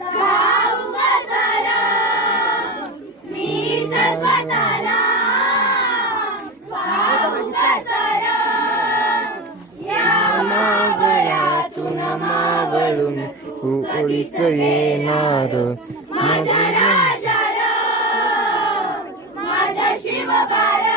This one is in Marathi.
गाऊ ग सारा मीच स्वतःला गाऊ ग सारा या मावळ्यातून मावळून उडीच येणार माझ्या राजा माझ्या शिवबार